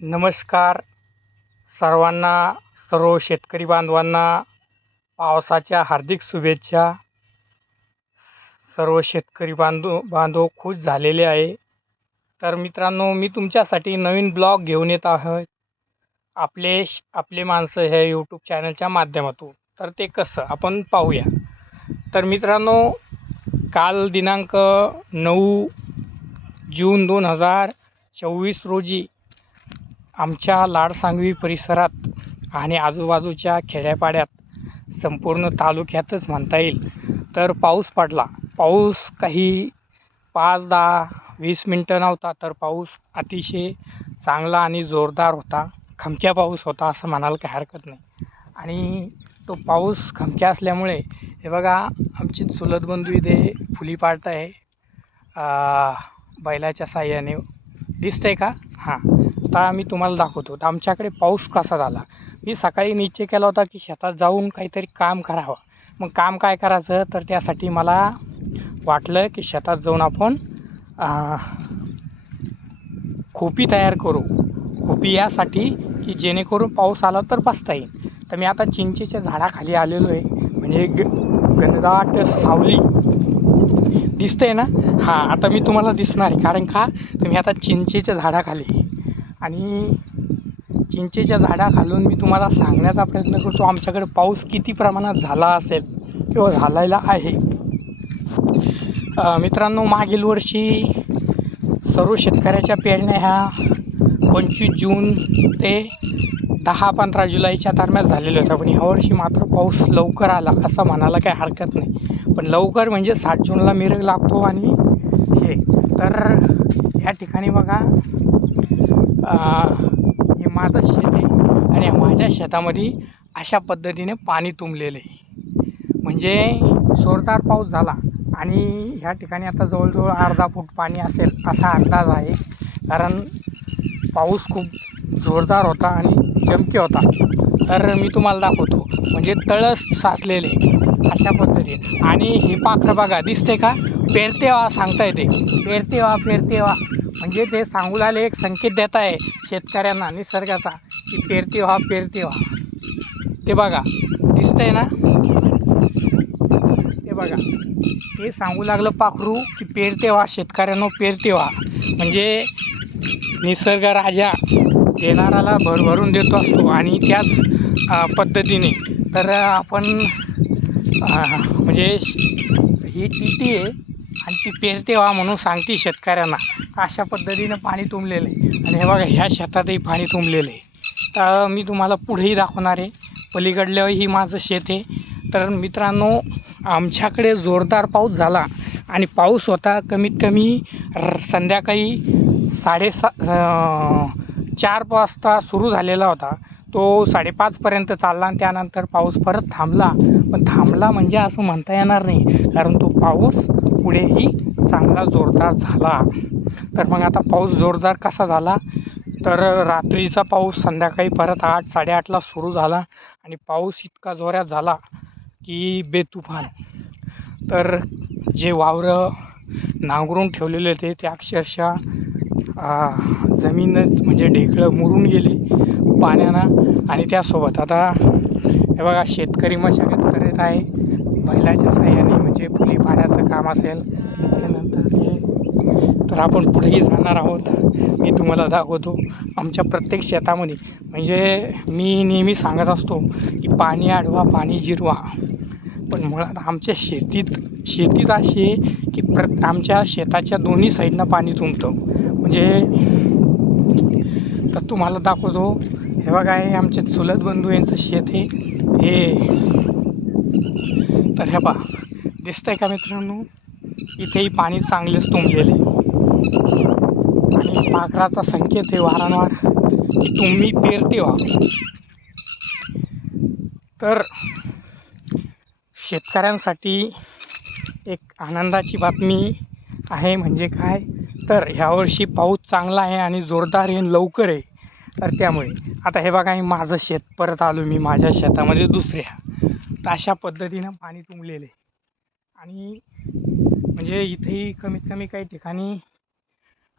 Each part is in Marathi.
नमस्कार. सर्वांना सर्व शेतकरी बांधवांना पावसाच्या हार्दिक शुभेच्छा. सर्व शेतकरी बांधव बांधव खुश झालेले आहे. तर मित्रांनो मी तुमच्यासाठी नवीन ब्लॉग घेऊन येत आहे. आपले श- आपले माणसं हे यूट्यूब चॅनलच्या माध्यमातून. तर ते कसं आपण पाहूया. तर मित्रांनो काल दिनांक नऊ जून दोन हजार चोवीस रोजी आमच्या लाडसांगवी परिसरात आणि आजूबाजूच्या खेड्यापाड्यात संपूर्ण तालुक्यातच म्हणता येईल. तर पाऊस पडला. पाऊस काही पाच दहा वीस मिनटं नव्हता तर पाऊस अतिशय चांगला आणि जोरदार होता. खमक्या पाऊस होता असं म्हणायला काही हरकत नाही. आणि तो पाऊस खमक्या असल्यामुळे हे बघा आमची चुलत बंधू इथे फुली पाडत आहे बैलाच्या साह्याने. दिसतंय का? हां. आता मी तुम्हाला दाखवतो. तर आमच्याकडे पाऊस कसा झाला? मी सकाळी निश्चय केला होता की शेतात जाऊन काहीतरी काम करावं. मग काम काय करायचं? तर त्यासाठी मला वाटलं की शेतात जाऊन आपण खोपी तयार करू. खोपी यासाठी की जेणेकरून पाऊस आला तर बसता येईल. तर मी आता चिंचेच्या झाडाखाली आलेलो आहे. म्हणजे ग गंजाट सावली. दिसतंय ना? हां आता मी तुम्हाला दिसणार आहे. कारण का? तुम्ही आता चिंचेच्या झाडाखाली आहे. आणि चिंचेच्या झाडाखालून मी तुम्हाला सांगण्याचा प्रयत्न करतो आमच्याकडे पाऊस किती प्रमाणात झाला असेल किंवा झालेला आहे. मित्रांनो मागील वर्षी सर्व शेतकऱ्याच्या पेरण्या ह्या पंचवीस जून ते दहा पंधरा जुलैच्या दरम्यान झालेल्या होत्या. पण ह्यावर्षी मात्र पाऊस लवकर आला असं म्हणायला काही हरकत नाही. पण लवकर म्हणजे सात जूनला मिरग लागतो आणि हे. तर ह्या ठिकाणी बघा हे माझं शेत आहे. आणि माझ्या शेतामध्ये अशा पद्धतीने पाणी तुंबलेलं आहे. म्हणजे जोरदार पाऊस झाला आणि ह्या ठिकाणी आता जवळजवळ अर्धा फूट पाणी असेल असा अंदाज आहे. कारण पाऊस खूप जोरदार होता आणि चमके होता. तर मी तुम्हाला दाखवतो. म्हणजे तळस साचलेले अशा पद्धतीने. आणि हे पाखरं बघा दिसते का? पेरतेवा सांगता येते. पेरतेवा पेरतेवा. म्हणजे ते सांगू लागले एक संकेत देत आहे शेतकऱ्यांना निसर्गाचा की पेरते व्हा पेरते व्हा. ते बघा दिसतंय ना? ते बघा. ते सांगू लागलं पाखरू की पेरते व्हा शेतकऱ्यांनो पेरते व्हा. म्हणजे निसर्ग राजा देणाराला भरभरून देतो असतो आणि त्याच पद्धतीने. तर आपण म्हणजे ही टीटी आहे आणि ती पेरते व्हा म्हणून सांगते शेतकऱ्यांना अशा पद्धतीनं पाणी तुंबलेलं आहे. आणि हे बघा ह्या शेतातही पाणी तुंबलेलं आहे. तर मी तुम्हाला पुढेही दाखवणार आहे. पलीकडल्याही माझं शेत आहे. तर मित्रांनो आमच्याकडे जोरदार पाऊस झाला आणि पाऊस होता कमीत कमी र- संध्याकाळी साडेसा चार वाजता सुरू झालेला होता. तो साडेपाचपर्यंत चालला आणि त्यानंतर पाऊस परत थांबला. पण थांबला म्हणजे असं म्हणता येणार नाही कारण तो पाऊस पुढेही चांगला जोरदार झाला. तर मग आता पाऊस जोरदार कसा झाला? तर रात्रीचा पाऊस संध्याकाळी परत आठ साडेआठला सुरू झाला आणि पाऊस इतका जोरात झाला की बेतुफान. तर जे वावरं नांगरून ठेवलेले होते ते अक्षरशः जमीन जमीनच म्हणजे ढेकळं मुरून गेली पाण्यानं आणि त्यासोबत आता हे बघा शेतकरी मशागत करत आहे. बैलाच्या साह्याने म्हणजे फुली पाण्याचं काम असेल. त्यानंतर हे तर आपण पुढेही जाणार आहोत. मी तुम्हाला दाखवतो आमच्या प्रत्येक शेतामध्ये. म्हणजे मी नेहमी सांगत असतो की पाणी अडवा पाणी जिरवा. पण मुळात आमच्या शेतीत शेतीत अशी आहे की प्र आमच्या शेताच्या दोन्ही साईडनं पाणी तुंबतं. म्हणजे तर तुम्हाला दाखवतो. हे बघा हे आमचे चुलत बंधू यांचं शेत आहे. हे. तर हे पहा दिसतंय का मित्रांनो? इथेही पाणी चांगलेच तुंबलेले आणि पाखराचा संकेत आहे वारंवार की तुम्ही पेरते व्हा. तर शेतकऱ्यांसाठी एक आनंदाची बातमी आहे म्हणजे काय? तर ह्यावर्षी पाऊस चांगला आहे आणि जोरदार आहे लवकर आहे. तर त्यामुळे. आता हे बघा मी माझं शेत. परत आलो मी माझ्या शेतामध्ये दुसऱ्या. तर अशा पद्धतीनं पाणी तुंबलेलं आहे. आणि म्हणजे इथेही कमीत कमी काही ठिकाणी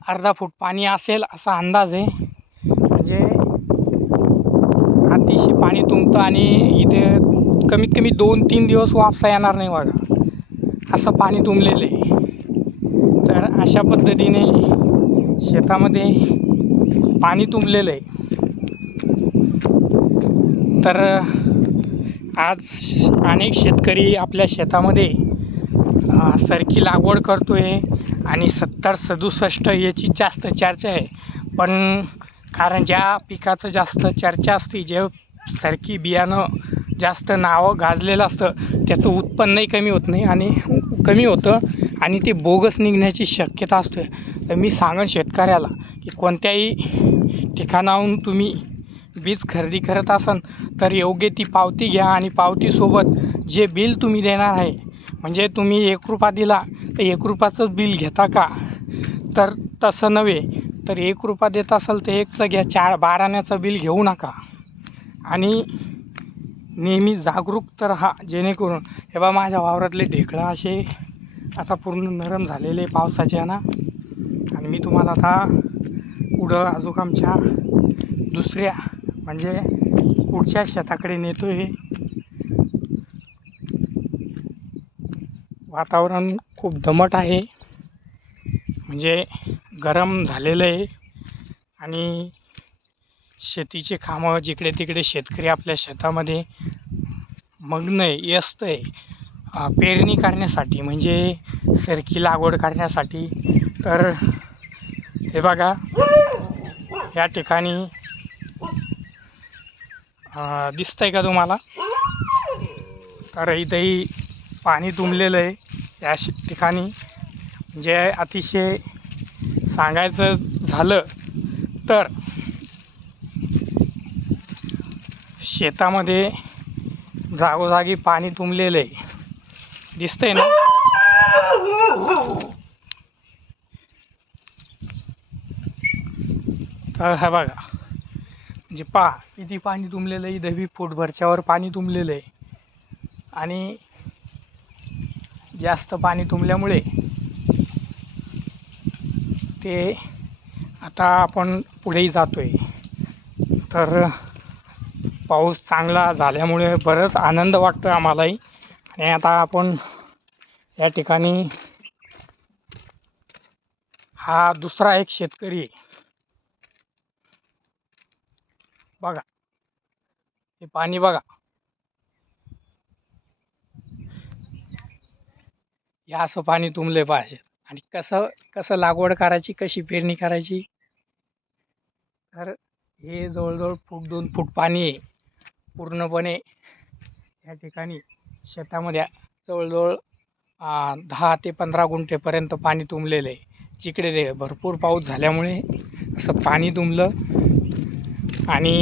अर्धा फूट पाणी असेल असा अंदाज आहे. म्हणजे म्हणजे अतिशय पाणी तुंबतं आणि इथे कमीत कमी दोन तीन दिवस वापसा येणार नाही बघा. असं पाणी तुंबलेलं आहे. तर अशा पद्धतीने शेतामध्ये पाणी तुंबलेलं आहे. तर आज अनेक शेतकरी आपल्या शेतामध्ये सरकी लागवड करतो आहे आणि सत्तर सदुसष्ट याची जास्त चर्चा आहे. पण कारण ज्या पिकाचं जास्त चर्चा असते जे सरकी बियाणं जास्त नावं गाजलेलं असतं त्याचं उत्पन्नही कमी होत नाही आणि कमी होतं. आणि ते बोगस निघण्याची शक्यता असते तर मी सांगेन शेतकऱ्याला की कोणत्याही ठिकाणाहून तुम्ही बीज खरेदी करत असाल तर योग्य ती पावती घ्या आणि पावतीसोबत जे बिल तुम्ही देणार आहे म्हणजे तुम्ही एक रुपया दिला तर एक रुपयाचं बिल घेता का? तर तसं नव्हे तर एक रुपया देत असाल तर एकचं घ्या चार बाराण्याचं बिल घेऊ नका. आणि नेहमी जागरूक तर हा जेणेकरून हे बा माझ्या वावरातले ढेकळं असे आता पूर्ण नरम झालेले पावसाचे ना. आणि मी तुम्हाला आता पुढं अजून आमच्या दुसऱ्या म्हणजे पुढच्या शेताकडे नेतो आहे वातावरण खूप दमट आहे. म्हणजे गरम झालेलं आहे. आणि शेतीचे कामं जिकडे तिकडे शेतकरी आपल्या शेतामध्ये मग्न आहे व्यस्त आहे. पेरणी करण्यासाठी म्हणजे सरकी लागवड करण्यासाठी. तर हे बघा या ठिकाणी दिसतं आहे का तुम्हाला? तर इथंही पाणी तुंबलेलं आहे. या ठिकाणी म्हणजे अतिशय सांगायचं झालं तर शेतामध्ये जागोजागी पाणी तुंबलेलं आहे. दिसतंय ना? तर हा बघा. म्हणजे पहा किती पाणी तुंबलेलं आहे इथं बी फूटभरच्यावर पाणी तुंबलेलं आहे. आणि जास्त पाणी तुंबल्यामुळे ते आता आपण पुढेही जातो आहे तर पाऊस चांगला झाल्यामुळे बरंच आनंद वाटतो आम्हालाही. आणि आता आपण या ठिकाणी हा दुसरा एक शेतकरी बघा. हे पाणी बघा. हे असं पाणी तुंबले पाहिजे आणि कसं कसं लागवड करायची कशी पेरणी करायची? तर हे जवळजवळ फूट दोन फूट पाणी आहे. पूर्णपणे या ठिकाणी शेतामध्ये जवळजवळ दहा ते पंधरा गुंठेपर्यंत पाणी तुंबलेलं आहे. जिकडे भरपूर पाऊस झाल्यामुळे असं पाणी तुंबलं आणि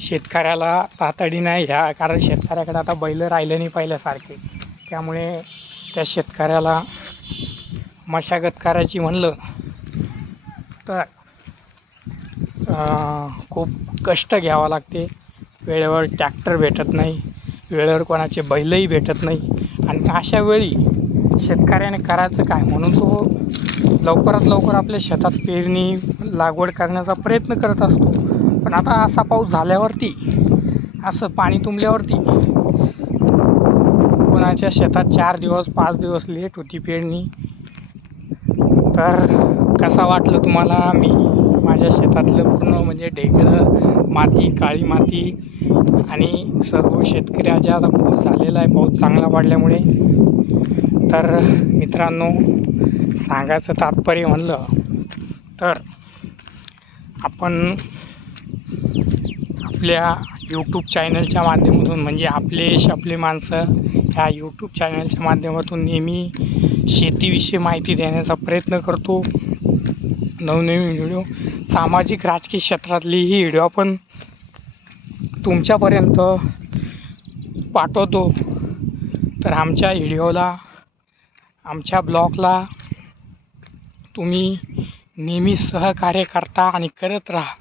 शेतकऱ्याला तातडी नाही ह्या कारण शेतकऱ्याकडे आता बैल राहिले नाही पहिल्यासारखे. त्यामुळे त्या शेतकऱ्याला मशागत करायची म्हणलं तर खूप कष्ट घ्यावं लागते. वेळेवर ट्रॅक्टर भेटत नाही. वेळेवर कोणाचे बैलही भेटत नाही. आणि अशा वेळी शेतकऱ्याने करायचं काय? म्हणून तो लवकरात लवकर आपल्या शेतात पेरणी लागवड करण्याचा प्रयत्न करत असतो. पण आता असा पाऊस झाल्यावरती असं पाणी तुंबल्यावरती कोणाच्या शेतात चार दिवस पाच दिवस लेट होती पेरणी. तर कसा वाटलं तुम्हाला? मी माझ्या शेतातलं पूर्ण म्हणजे ढेकळं माती काळी माती आणि सर्व शेतकऱ्याच्या आता पाऊस झालेला आहे पाऊस चांगला पडल्यामुळे. तर मित्रांनो सांगायचं तात्पर्य म्हणलं तर आपण आपल्या यूट्यूब चॅनलच्या माध्यमातून म्हणजे आपले आपले माणसं ह्या यूट्यूब चॅनलच्या माध्यमातून नेहमी शेतीविषयी माहिती देण्याचा प्रयत्न करतो. नवनवीन व्हिडिओ सामाजिक राजकीय क्षेत्रातलीही व्हिडिओ आपण तुमच्यापर्यंत पाठवतो. तर आमच्या व्हिडिओला आमच्या ब्लॉगला तुम्ही नेहमी सहकार्य करता आणि करत राहा.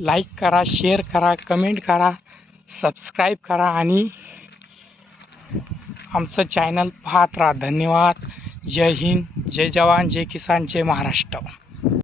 लाईक करा शेअर करा कमेंट करा सबस्क्राईब करा आणि आमचं चॅनल पाहत राहा. धन्यवाद. जय हिंद जय जवान जय किसान जय महाराष्ट्र.